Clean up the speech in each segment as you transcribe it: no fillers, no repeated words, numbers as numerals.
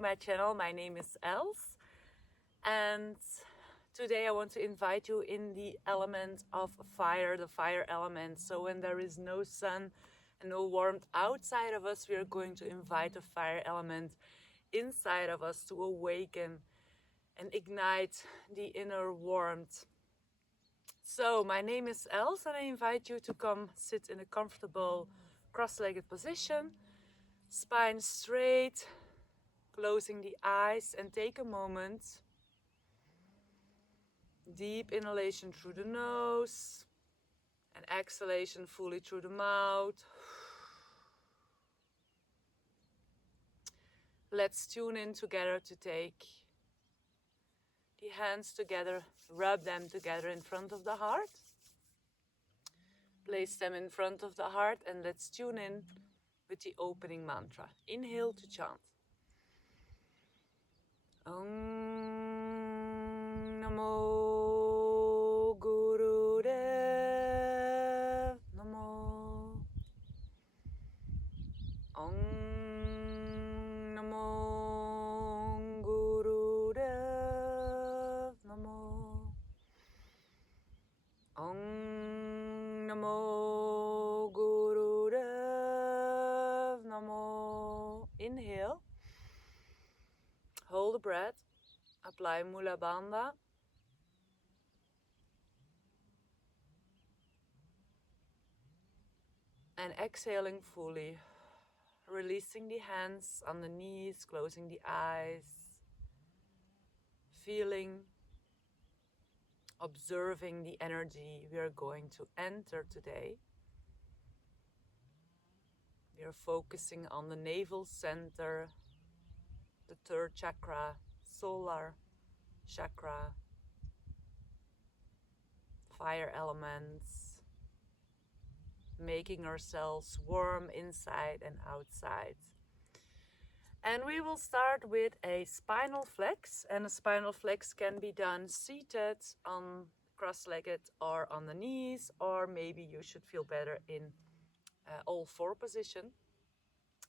My channel. My name is Els, and today I want to invite you in the element of fire, the fire element. So when there is no sun and no warmth outside of us, we are going to invite the fire element inside of us to awaken and ignite the inner warmth. So my name is Els, and I invite you to come sit in a comfortable cross-legged position, spine straight, closing the eyes, and take a moment. Deep inhalation through the nose and exhalation fully through the mouth. Let's tune in together to take the hands together, rub them together in front of the heart. Place them in front of the heart, and let's tune in with the opening mantra. Inhale to chant. Om Namo Gurudev Namo. Om Namo Gurudev Namo. Om Namo Gurudev Namo. Inhale. Hold the breath. Apply Mula Bandha. And exhaling fully. Releasing the hands on the knees, closing the eyes. Feeling, observing the energy we are going to enter today. We are focusing on the navel center, the third chakra, solar chakra, fire elements, making ourselves warm inside and outside. And we will start with a spinal flex, and a spinal flex can be done seated, on cross-legged, or on the knees, or maybe you should feel better in all four position.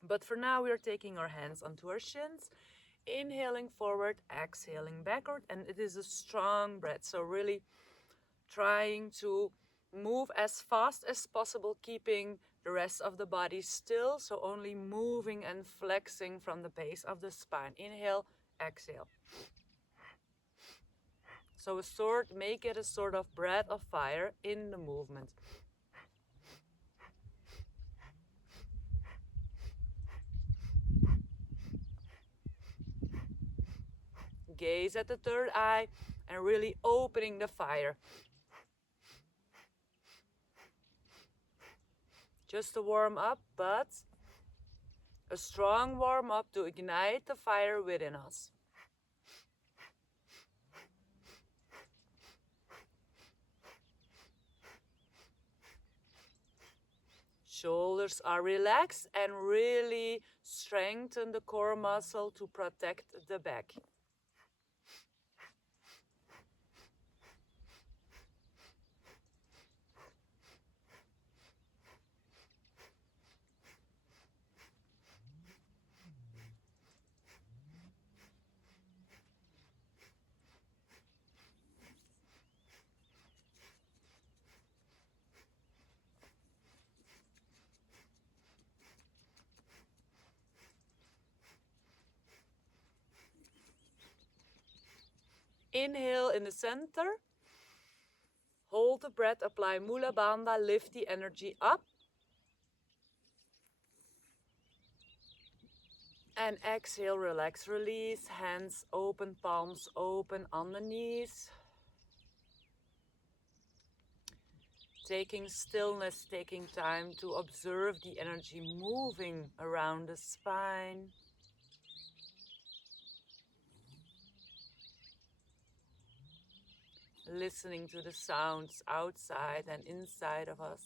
But for now, we are taking our hands onto our shins, inhaling forward, exhaling backward, and it is a strong breath. So really trying to move as fast as possible, keeping the rest of the body still, so only moving and flexing from the base of the spine. Inhale, exhale. So make it a sort of breath of fire in the movement. Gaze at the third eye and really opening the fire. Just a warm up, but a strong warm up to ignite the fire within us. Shoulders are relaxed and really strengthen the core muscle to protect the back. Inhale in the center. Hold the breath, apply Mula Bandha, lift the energy up. And exhale, relax, release, hands open, palms open on the knees. Taking stillness, taking time to observe the energy moving around the spine. Listening to the sounds outside and inside of us.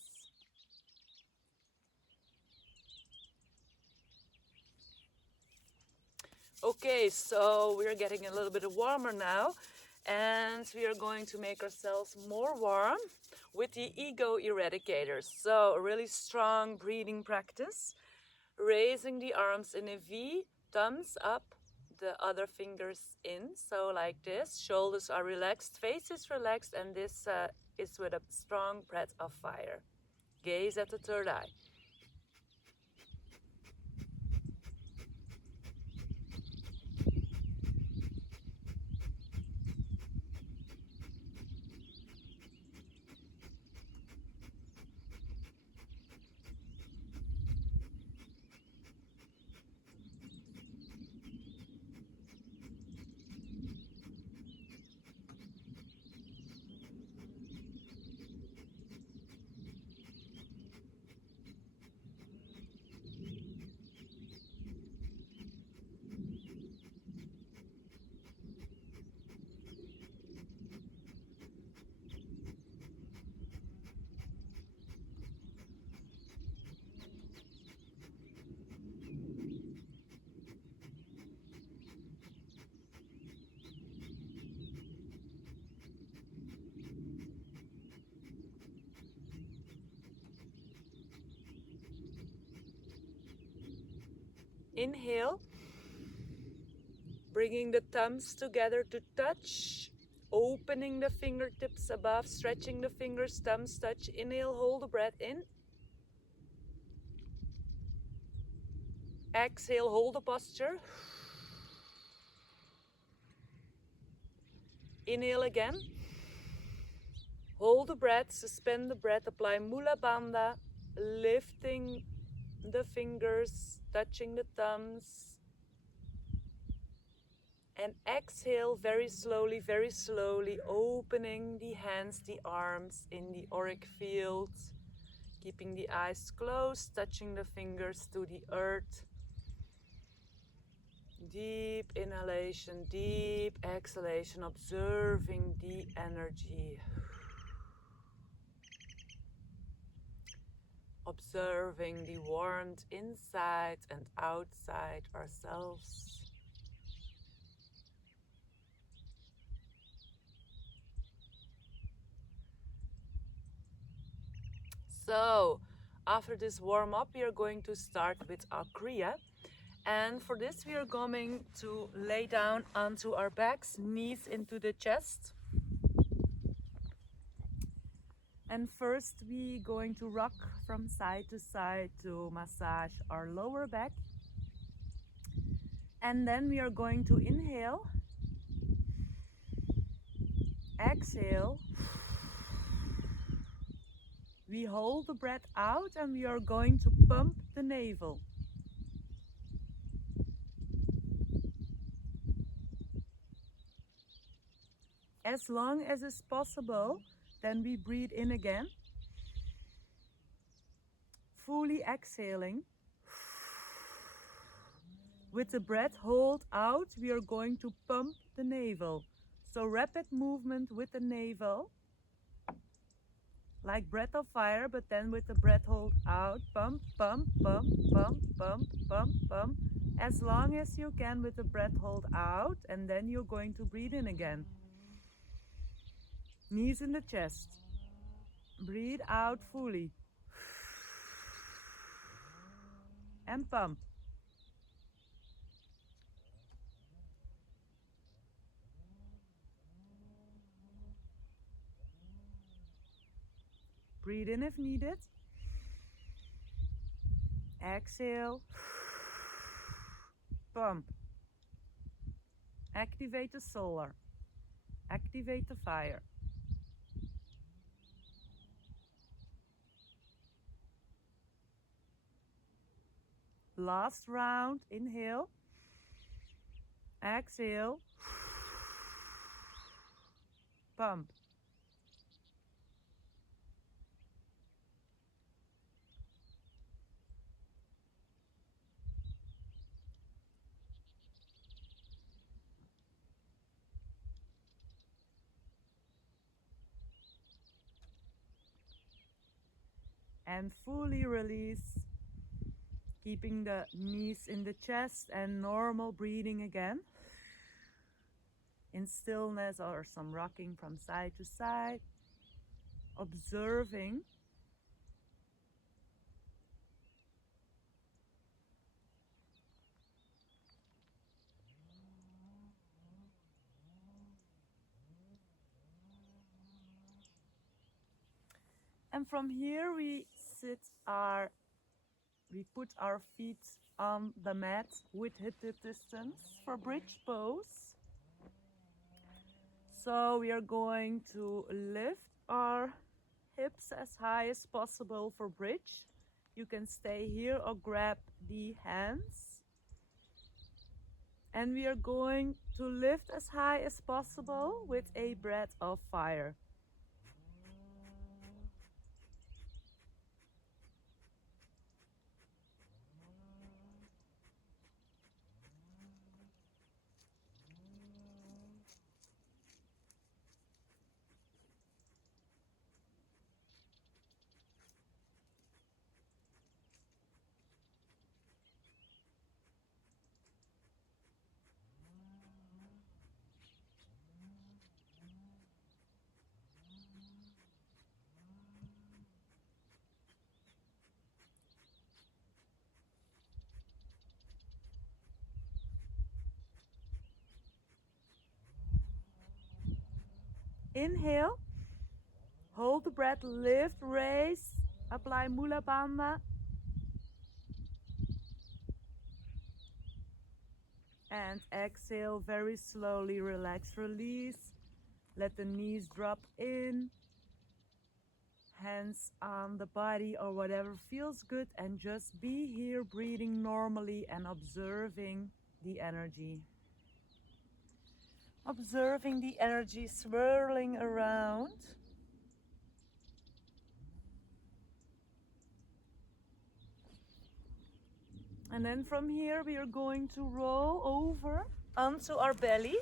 Okay, so we're getting a little bit warmer now, and we are going to make ourselves more warm with the ego eradicators. So a really strong breathing practice. Raising the arms in a V, thumbs up, the other fingers in, so like this. Shoulders are relaxed, face is relaxed, and this is with a strong breath of fire. Gaze at the third eye. Inhale, bringing the thumbs together to touch, opening the fingertips above, stretching the fingers, thumbs touch. Inhale, hold the breath in. Exhale, hold the posture. Inhale again. Hold the breath, suspend the breath, apply Mula Bandha, lifting the fingers, touching the thumbs. And exhale very slowly, opening the hands, the arms in the auric field, keeping the eyes closed, touching the fingers to the earth. Deep inhalation, deep exhalation, observing the energy. Observing the warmth inside and outside ourselves. So, after this warm up, we are going to start with our Kriya. And for this, we are going to lay down onto our backs, knees into the chest. And first, we going to rock from side to side to massage our lower back. And then we are going to inhale, exhale. We hold the breath out and we are going to pump the navel. As long as is possible, then we breathe in again. Fully exhaling. With the breath hold out, we are going to pump the navel. So rapid movement with the navel. Like breath of fire, but then with the breath hold out. Pump, pump, pump, pump, pump, pump, pump. As long as you can with the breath hold out, and then you're going to breathe in again. Knees in the chest. Breathe out fully. And pump. Breathe in if needed. Exhale. Pump. Activate the solar. Activate the fire. Last round. Inhale. Exhale. Pump. And fully release, keeping the knees in the chest and normal breathing again. In stillness or some rocking from side to side, observing. And from here we put our feet on the mat with hip distance for bridge pose. So we are going to lift our hips as high as possible for bridge. You can stay here or grab the hands. And we are going to lift as high as possible with a breath of fire. Inhale, hold the breath, lift, raise, apply Mula Bandha. And exhale, very slowly relax, release. Let the knees drop in, hands on the body or whatever feels good, and just be here breathing normally and observing the energy. Observing the energy swirling around. And then from here we are going to roll over onto our belly.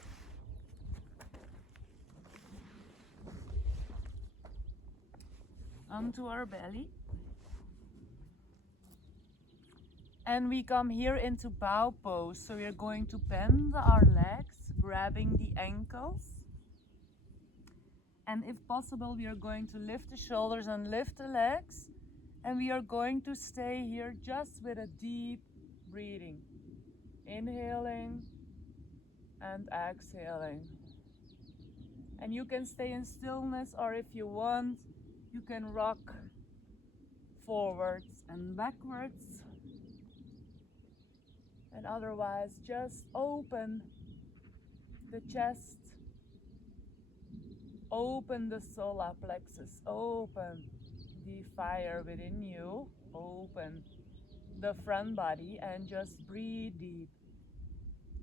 Onto our belly. And we come here into bow pose. So we are going to bend our legs, grabbing the ankles. And if possible, we are going to lift the shoulders and lift the legs. And we are going to stay here just with a deep breathing. Inhaling and exhaling. And you can stay in stillness, or if you want, you can rock forwards and backwards. And otherwise, just open the chest, open the solar plexus, open the fire within you, open the front body, and just breathe deep.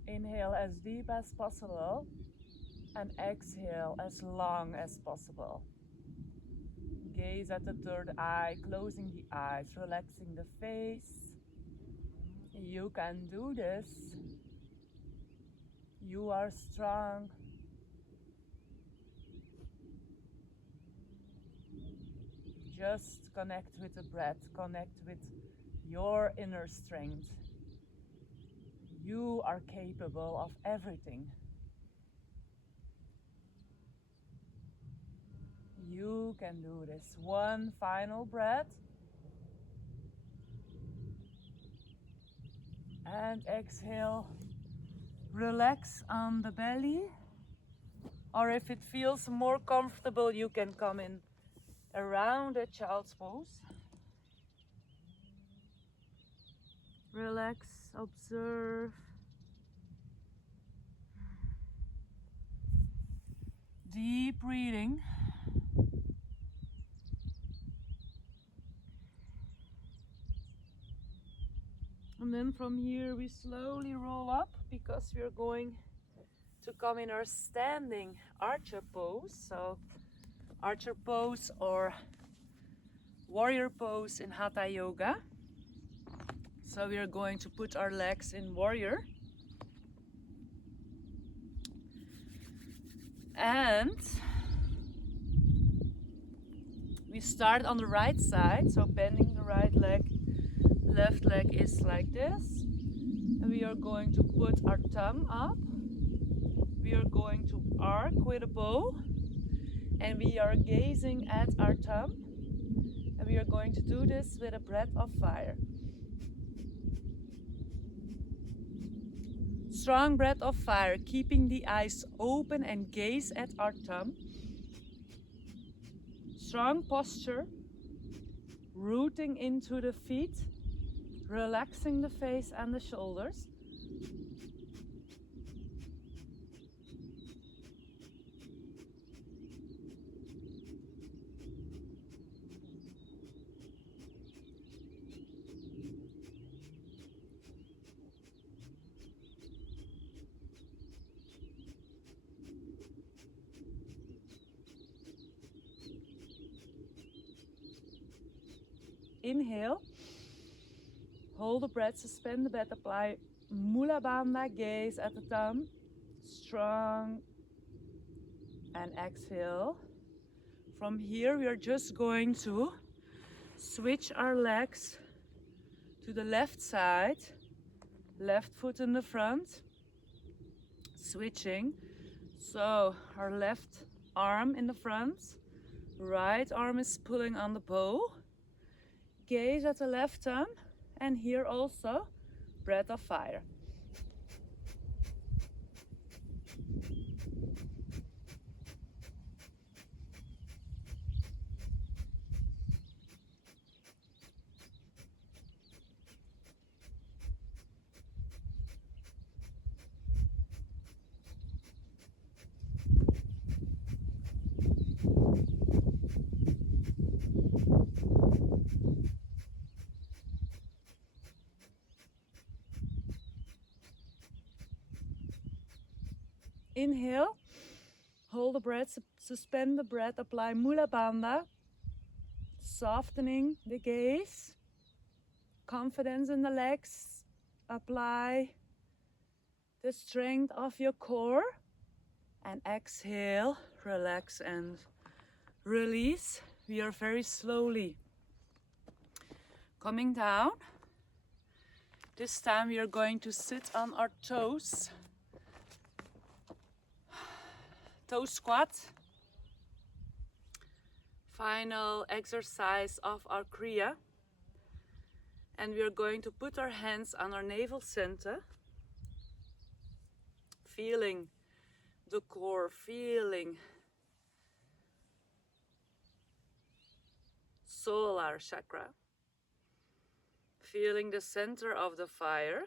Inhale as deep as possible and exhale as long as possible. Gaze at the third eye, closing the eyes, relaxing the face. You can do this. You are strong. Just connect with the breath, connect with your inner strength. You are capable of everything. You can do this. One final breath. And exhale. Relax on the belly. Or if it feels more comfortable, you can come in around a child's pose. Relax, observe. Deep breathing. And then from here we slowly roll up because we're going to come in our standing archer pose. So archer pose or warrior pose in Hatha Yoga. So we are going to put our legs in warrior. And we start on the right side, so bending the right leg, left leg is like this. And we are going to put our thumb up. We are going to arc with a bow. And we are gazing at our thumb. And we are going to do this with a breath of fire. Strong breath of fire, keeping the eyes open and gaze at our thumb. Strong posture, rooting into the feet, relaxing the face and the shoulders. Inhale, hold the breath, suspend the breath, apply Mula Bandha, gaze at the thumb, strong, and exhale. From here we are just going to switch our legs to the left side, left foot in the front, switching. So our left arm in the front, right arm is pulling on the bow. Gaze at the left thumb, and here also breath of fire. Inhale, hold the breath, suspend the breath, apply Mula Bandha, softening the gaze, confidence in the legs, apply the strength of your core, and exhale, relax and release. We are very slowly coming down. This time we are going to sit on our toes. Toe squat. Final exercise of our Kriya. And we are going to put our hands on our navel center. Feeling the core, feeling solar chakra. Feeling the center of the fire.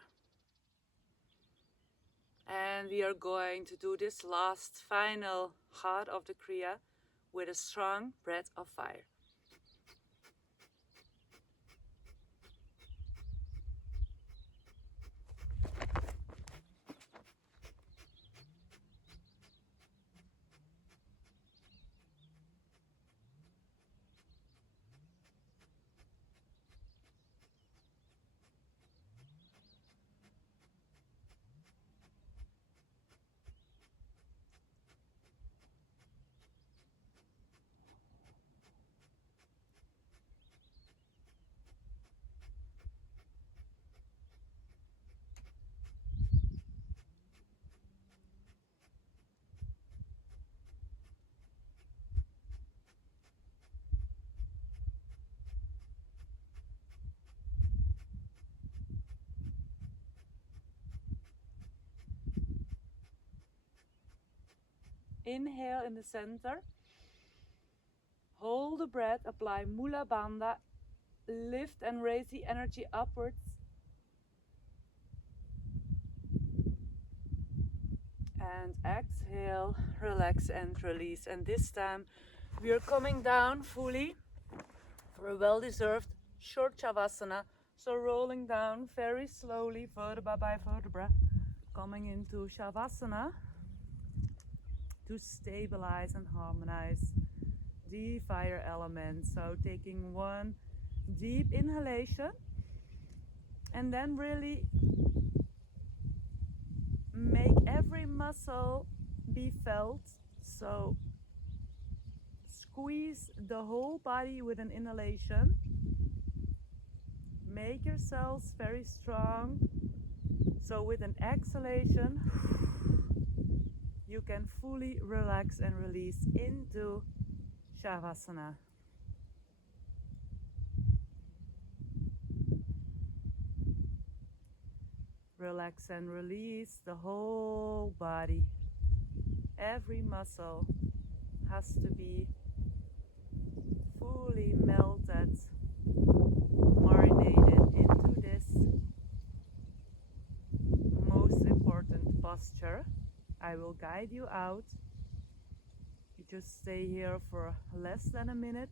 And we are going to do this last final part of the Kriya with a strong breath of fire. Inhale in the center. Hold the breath, apply Mula Bandha, lift and raise the energy upwards. And exhale, relax and release. And this time we are coming down fully for a well-deserved short Shavasana. So rolling down very slowly, vertebra by vertebra, coming into Shavasana to stabilize and harmonize the fire element. So taking one deep inhalation and then really make every muscle be felt. So squeeze the whole body with an inhalation. Make yourselves very strong. So with an exhalation, you can fully relax and release into Shavasana. Relax and release the whole body. Every muscle has to be fully melted picture. I will guide you out. You just stay here for less than a minute.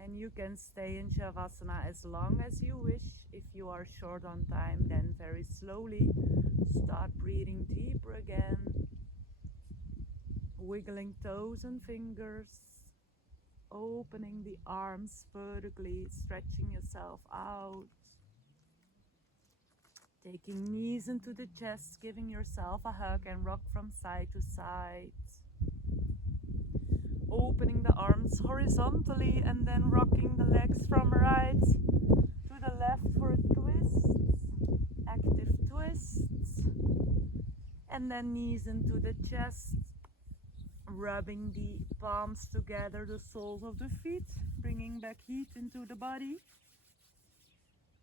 And you can stay in Shavasana as long as you wish. If you are short on time, then very slowly start breathing deeper again. Wiggling toes and fingers. Opening the arms vertically, stretching yourself out. Taking knees into the chest, giving yourself a hug and rock from side to side. Opening the arms horizontally and then rocking the legs from right to the left for a twist, active twists, and then knees into the chest, rubbing the palms together, the soles of the feet, bringing back heat into the body.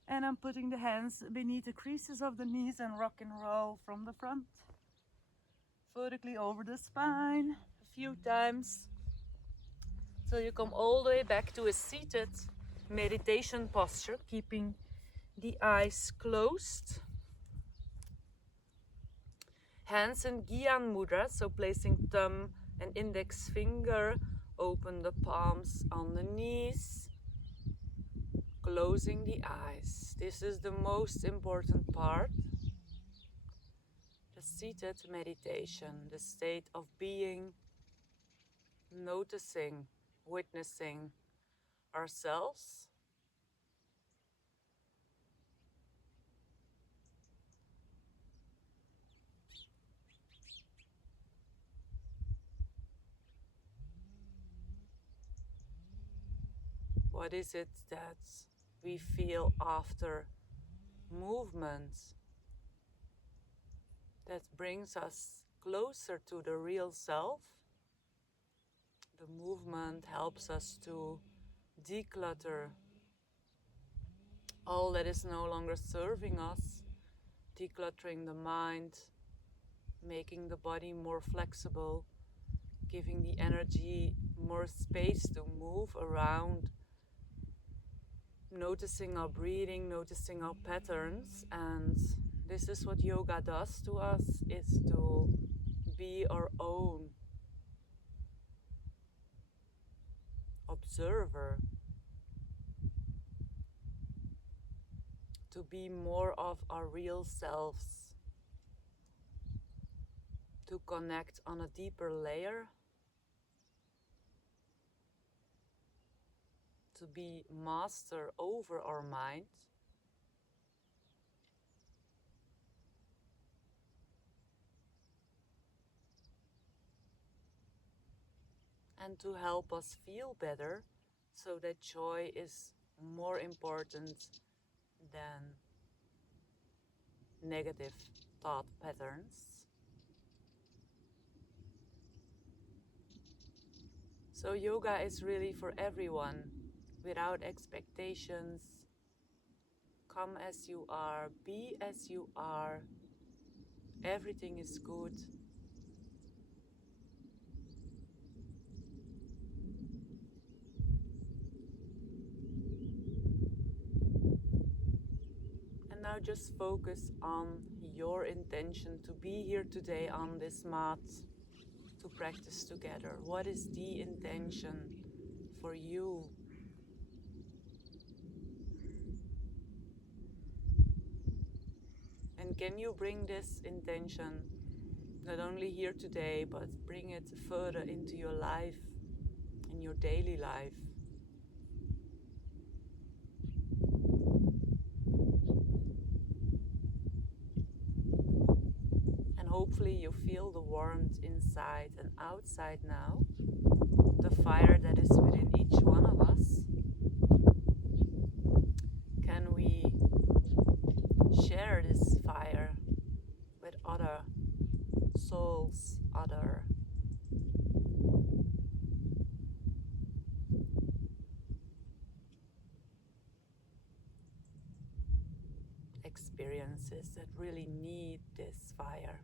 And I'm putting the hands beneath the creases of the knees and rock and roll from the front, vertically over the spine a few times. So you come all the way back to a seated meditation posture, keeping the eyes closed. Hands in Gyan Mudra, so placing thumb and index finger, open the palms on the knees, closing the eyes. This is the most important part. The seated meditation, the state of being, noticing, witnessing ourselves. What is it that we feel after movement that brings us closer to the real self? The movement helps us to declutter all that is no longer serving us, decluttering the mind, making the body more flexible, giving the energy more space to move around, noticing our breathing, noticing our patterns. And this is what yoga does to us, is to be our own observer, to be more of our real selves, to connect on a deeper layer, to be master over our mind, and to help us feel better, so that joy is more important than negative thought patterns. So yoga is really for everyone, without expectations. Come as you are, be as you are. Everything is good. And now just focus on your intention to be here today on this mat, to practice together. What is the intention for you? And can you bring this intention not only here today, but bring it further into your life, in your daily life? And hopefully you feel the warmth inside and outside now, the fire that is within each one of us. Can we share this fire with others? souls, other experiences that really need this fire.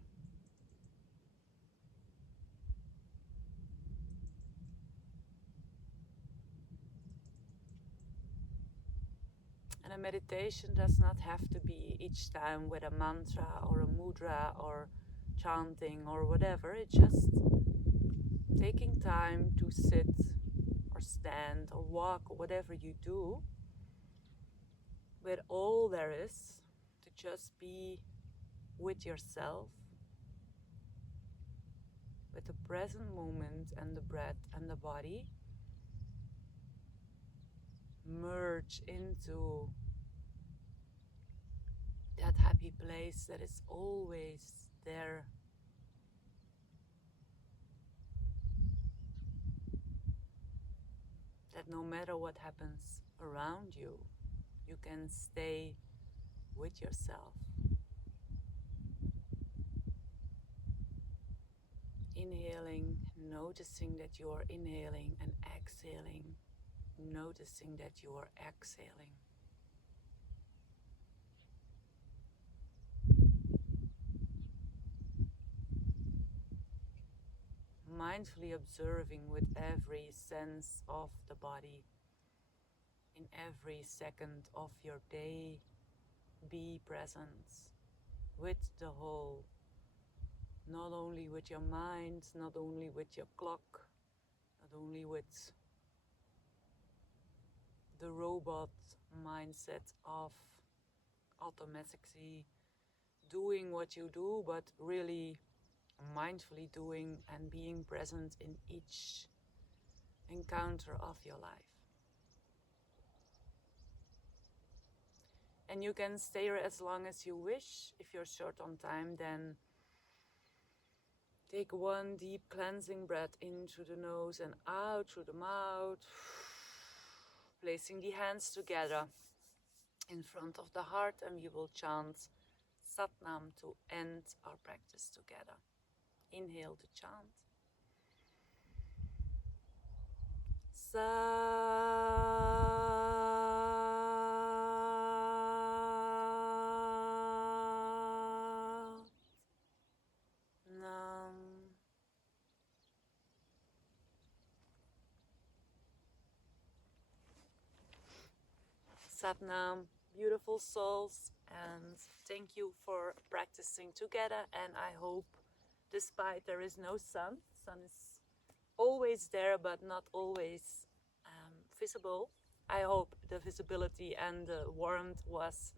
And a meditation does not have to be each time with a mantra or a mudra or chanting or whatever. It's just taking time to sit or stand or walk or whatever you do with all there is, to just be with yourself, with the present moment and the breath and the body. Merge into that happy place that is always there. That no matter what happens around you, you can stay with yourself. Inhaling, noticing that you are inhaling, and exhaling, noticing that you are exhaling. Mindfully observing with every sense of the body, in every second of your day. Be present with the whole, not only with your mind, not only with your clock, not only with the robot mindset of automatically doing what you do, but really mindfully doing and being present in each encounter of your life. And you can stay here as long as you wish. If you're short on time, then take one deep cleansing breath in through the nose and out through the mouth. Placing the hands together in front of the heart, and we will chant Satnam to end our practice together. Inhale to chant. Satnam. Satnam, beautiful souls, and thank you for practicing together. And I hope, despite there is no sun is always there but not always visible. I hope the visibility and the warmth was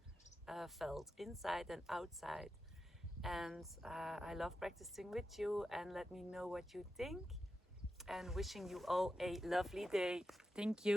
felt inside and outside. And I love practicing with you, and let me know what you think. And wishing you all a lovely day. Thank you.